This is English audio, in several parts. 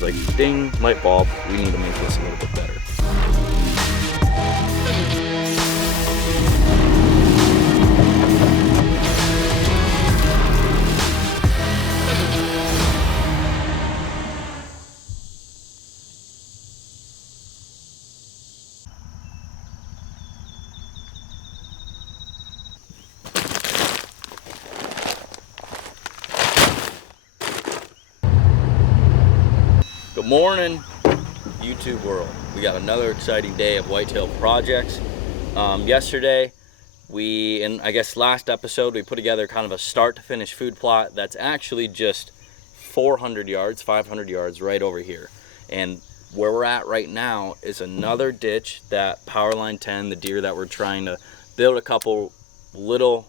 was like, ding, light bulb, we need to make this a little bit better. Good morning, YouTube world. We got another exciting day of whitetail projects. Yesterday, and I guess last episode, we put together kind of a start to finish food plot that's actually just 400 yards, 500 yards right over here. And where we're at right now is another ditch that Powerline 10, the deer that we're trying to build a couple little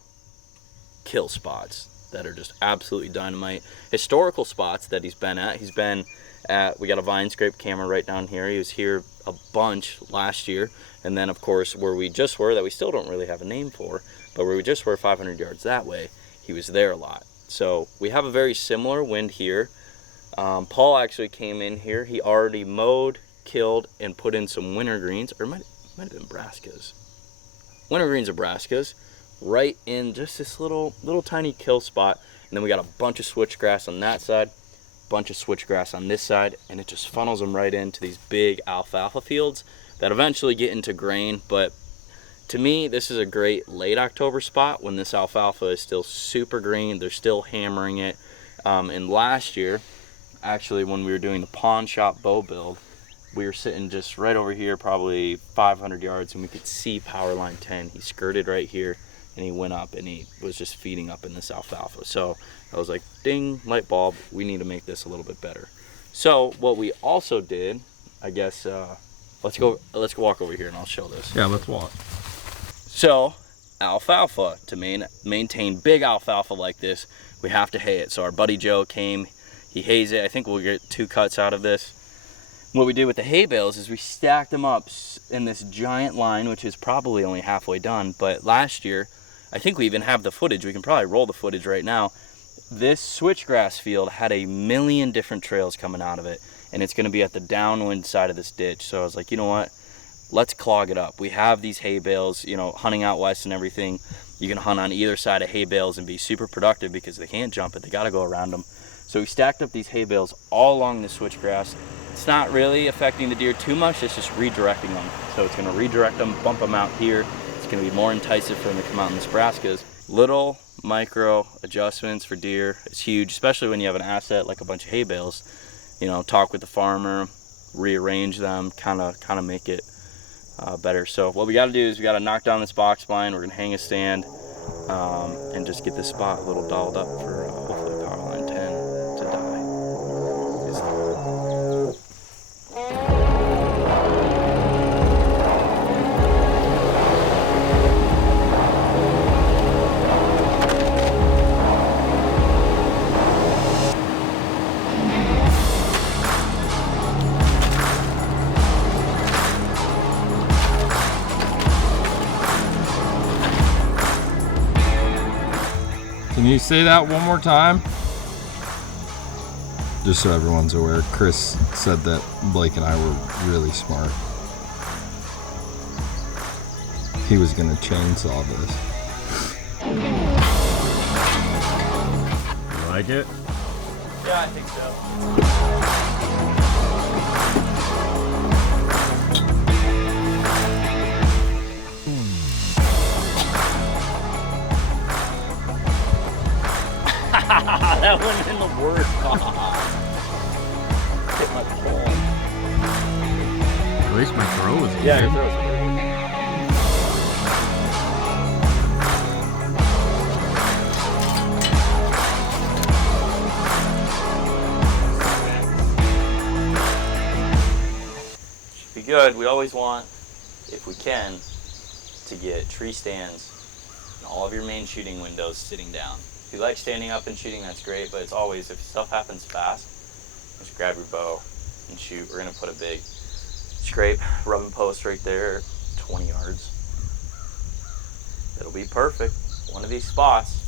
kill spots that are just absolutely dynamite. Historical spots that he's been at. We got a vine scrape camera right down here. He was here a bunch last year. And then of course where we just were, that we still don't really have a name for, but where we just were 500 yards that way, he was there a lot. So we have a very similar wind here. Paul actually came in here. He already mowed, killed, and put in some wintergreens, or it might have been brassicas. Wintergreens or brassicas, right in just this little tiny kill spot. And then we got a bunch of switchgrass on that side, bunch of switchgrass on this side, and it just funnels them right into these big alfalfa fields that eventually get into grain. But to me, this is a great late October spot when this alfalfa is still super green. They're still hammering it. And last year, actually, when we were doing the pawn shop bow build, we were sitting just right over here, probably 500 yards, and we could see Powerline 10. He skirted right here, and he went up, and he was just feeding up in this alfalfa. So I was like, ding, light bulb, we need to make this a little bit better. So what we also did, I guess, let's go walk over here and I'll show this. Yeah, let's walk. So alfalfa, to maintain big alfalfa like this, we have to hay it. So our buddy Joe came, he hays it. I think we'll get 2 cuts out of this. What we did with the hay bales is we stacked them up in this giant line, which is probably only halfway done. But last year, I think we even have the footage. We can probably roll the footage right now. This switchgrass field had a million different trails coming out of it, and it's going to be at the downwind side of this ditch. So I was like, you know what? Let's clog it up. We have these hay bales, you know, hunting out west and everything. You can hunt on either side of hay bales and be super productive because they can't jump it. They got to go around them. So we stacked up these hay bales all along the switchgrass. It's not really affecting the deer too much. It's just redirecting them. So it's going to redirect them, bump them out here. It's going to be more enticing for them to come out in the brassicas. Little micro adjustments for deer is huge, especially when you have an asset like a bunch of hay bales. You know, talk with the farmer, rearrange them, kind of make it better. So what we got to do is we got to knock down this box spline. We're going to hang a stand and just get this spot a little dolled up for hopefully Powerline 10 to die. Can you say that one more time? Just so everyone's aware, Chris said that Blake and I were really smart. He was gonna chainsaw this. You like it? Yeah, I think so. That wouldn't have been the worst. Hit my palm. At least my throw was good. Yeah, your throw was good. Should be good. We always want, if we can, to get tree stands in all of your main shooting windows sitting down. If you like standing up and shooting, that's great, but it's always, if stuff happens fast, just grab your bow and shoot. We're gonna put a big scrape rubbing post right there, 20 yards. It'll be perfect. One of these spots,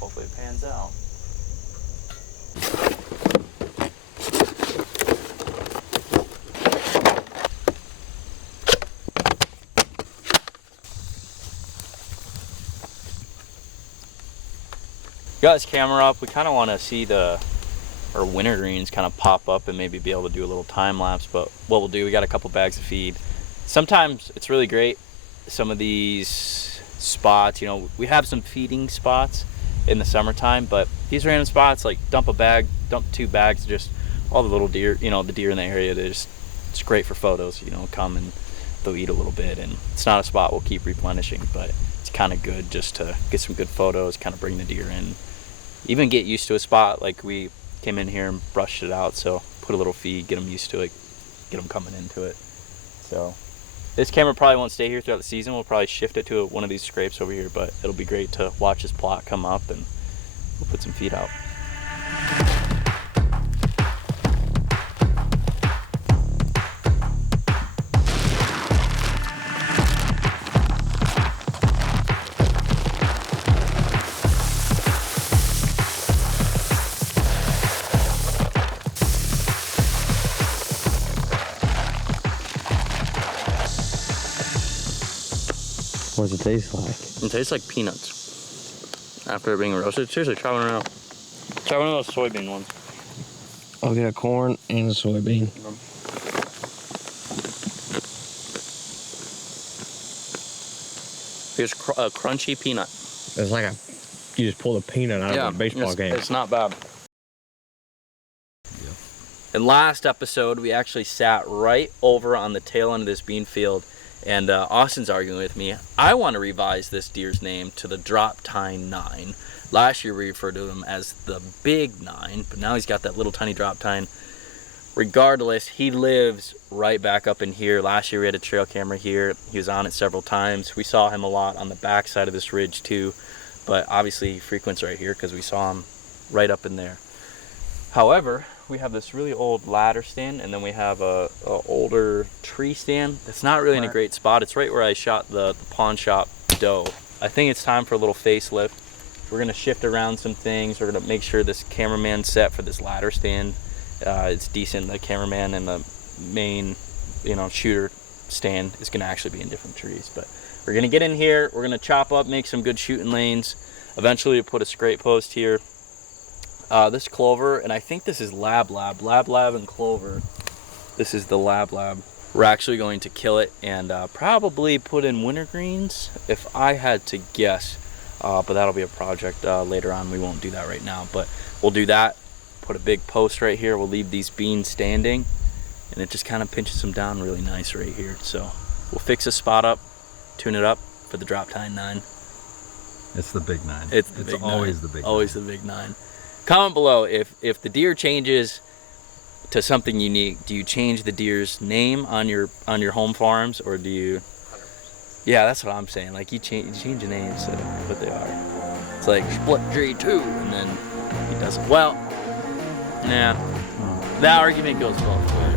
hopefully it pans out. got this camera up. We kind of want to see our wintergreens kind of pop up and maybe be able to do a little time lapse. But what we'll do, we got a couple bags of feed. Sometimes it's really great. Some of these spots, you know, we have some feeding spots in the summertime, but these random spots, like dump 2 bags, just all the little deer, you know, the deer in the area, it's great for photos, you know, come and they'll eat a little bit. And it's not a spot we'll keep replenishing, but it's kind of good just to get some good photos, kind of bring the deer in, even get used to a spot. Like we came in here and brushed it out, so put a little feed, get them used to it, get them coming into it. So this camera probably won't stay here throughout the season. We'll probably shift it to one of these scrapes over here, but it'll be great to watch this plot come up, and we'll put some feed out. What does it taste like? It tastes like peanuts after being roasted. Seriously, try one around. Try one of those soybean ones. I'll get a corn and a soybean. Here's a crunchy peanut. It's like you just pull a peanut out of a baseball game. It's not bad. In last episode, we actually sat right over on the tail end of this bean field, and Austin's arguing with me. I want to revise this deer's name to the Drop Tine 9. Last year we referred to him as the Big 9, but now he's got that little tiny drop tine. Regardless, he lives right back up in here. Last year we had a trail camera here. He was on it several times. We saw him a lot on the back side of this ridge too, but obviously he frequents right here because we saw him right up in there. However, we have this really old ladder stand, and then we have a older tree stand. It's not really in a great spot. It's right where I shot the pawn shop doe. I think it's time for a little facelift. We're gonna shift around some things. We're gonna make sure this cameraman set for this ladder stand, it's decent. The cameraman and the main, you know, shooter stand is gonna actually be in different trees. But we're gonna get in here. We're gonna chop up, make some good shooting lanes. Eventually, we'll put a scrape post here. This clover, and I think this is Lab and clover. This is the Lab. We're actually going to kill it and probably put in wintergreens if I had to guess, but that'll be a project later on. We won't do that right now, but we'll do that. Put a big post right here. We'll leave these beans standing, and it just kind of pinches them down really nice right here. So we'll fix this spot up, tune it up for the Drop Tine 9. It's the Big 9. It's always the Big 9. Always the Big 9. Comment below if the deer changes to something unique. Do you change the deer's name on your home farms, or do you? 100%. Yeah, that's what I'm saying. Like you change the names to what they are. It's like Split Tree 2, and then he doesn't. Well, nah. That argument goes both ways.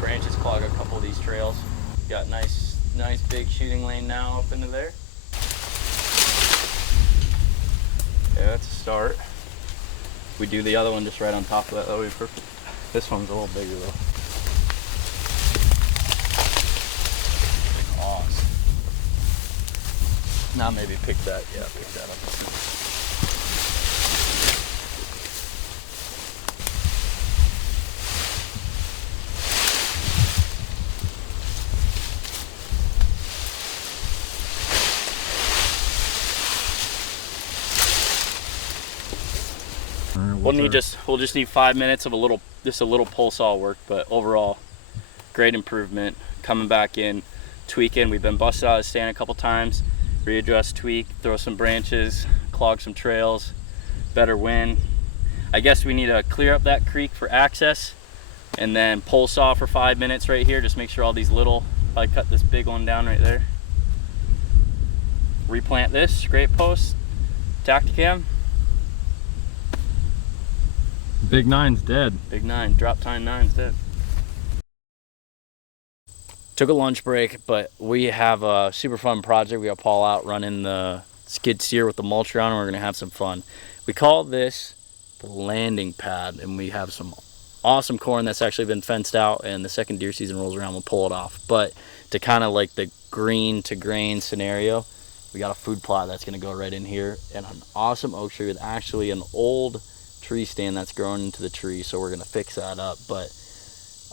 Branches clog a couple of these trails. Got nice big shooting lane now up into there. Okay, that's a start. We do the other one just right on top of that, that'll be perfect. This one's a little bigger though. Awesome. Now maybe pick that up. We'll just need 5 minutes of a little pole saw work, but overall, great improvement. Coming back in, tweaking. We've been busted out of the stand a couple times. Readjust, tweak, throw some branches, clog some trails, better wind. I guess we need to clear up that creek for access, and then pole saw for 5 minutes right here. Just make sure all these little. I cut this big one down right there. Replant this scrape post, Tacticam. Big 9's dead. Big 9, Drop Tine 9's dead. took a lunch break, but we have a super fun project. We got Paul out running the skid steer with the mulch around, and we're gonna have some fun. We call this the landing pad, and we have some awesome corn that's actually been fenced out, and the second deer season rolls around, we'll pull it off. But to kind of like the green to grain scenario, we got a food plot that's gonna go right in here, and an awesome oak tree with actually an old tree stand that's grown into the tree, so we're gonna fix that up. But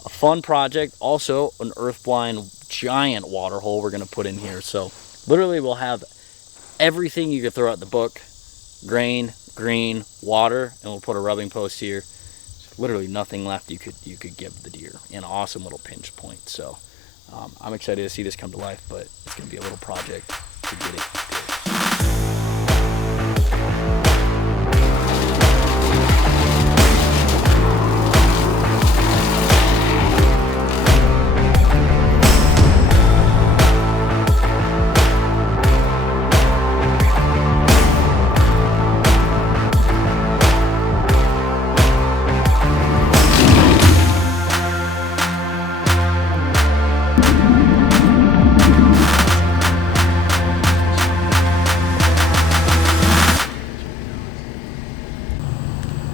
a fun project. Also an earth-blind giant water hole we're gonna put in here. So literally we'll have everything you could throw at the book: grain, green, water, and we'll put a rubbing post here. Literally nothing left you could give the deer. An awesome little pinch point. So I'm excited to see this come to life, but it's gonna be a little project to get it good.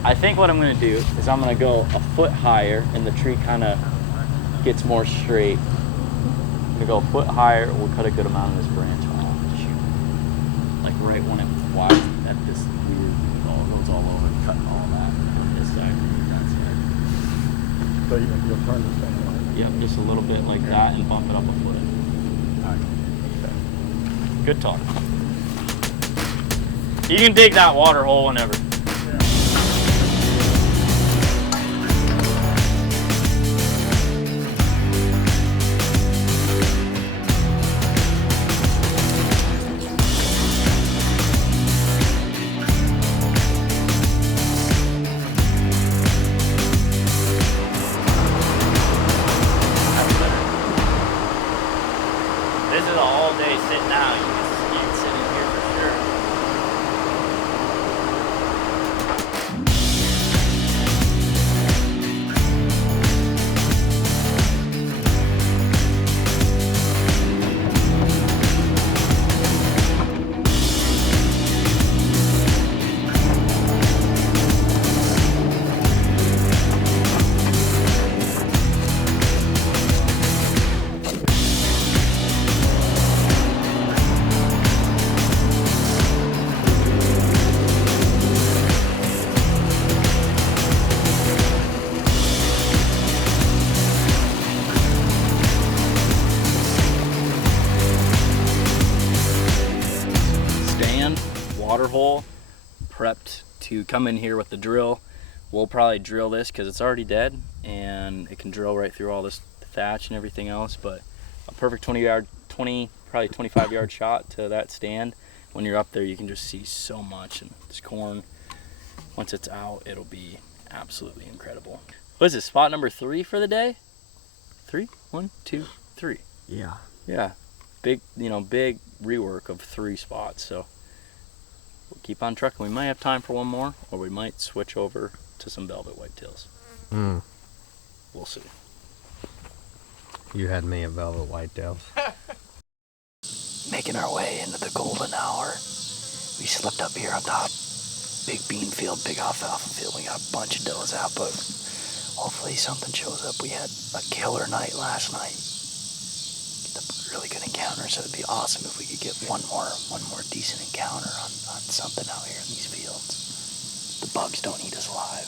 I think what I'm gonna do is I'm gonna go a foot higher, and the tree kind of gets more straight. I'm gonna go a foot higher. We'll cut a good amount of this branch off. Shoot. Like right when it flies at this weird, it all goes all over, cutting all that. This side, that's it. So you'll turn this thing on? Yep, just a little bit like that, and bump it up a foot. Alright. Okay. Good talk. You can dig that water hole whenever. This is an all-day sitting out. You can sit in here for sure. Water hole prepped to come in here with the drill. We'll probably drill this because it's already dead and it can drill right through all this thatch and everything else, but a perfect probably 25 yard shot to that stand. When you're up there, you can just see so much, and this corn, once it's out, it'll be absolutely incredible. What is this, spot number 3 for the day? 3? 1, 2, 3. Yeah. Yeah, big rework of 3 spots. So we'll keep on trucking. We might have time for one more, or we might switch over to some velvet whitetails. We'll see. You had me at velvet whitetails. Making our way into the golden hour. We slept up here on top. Big bean field, big alfalfa field. We got a bunch of does out, but hopefully something shows up. We had a killer night last night. Get a really good encounter, so it'd be awesome if we could get one more decent encounter on something out here in these fields. The bugs don't eat us alive.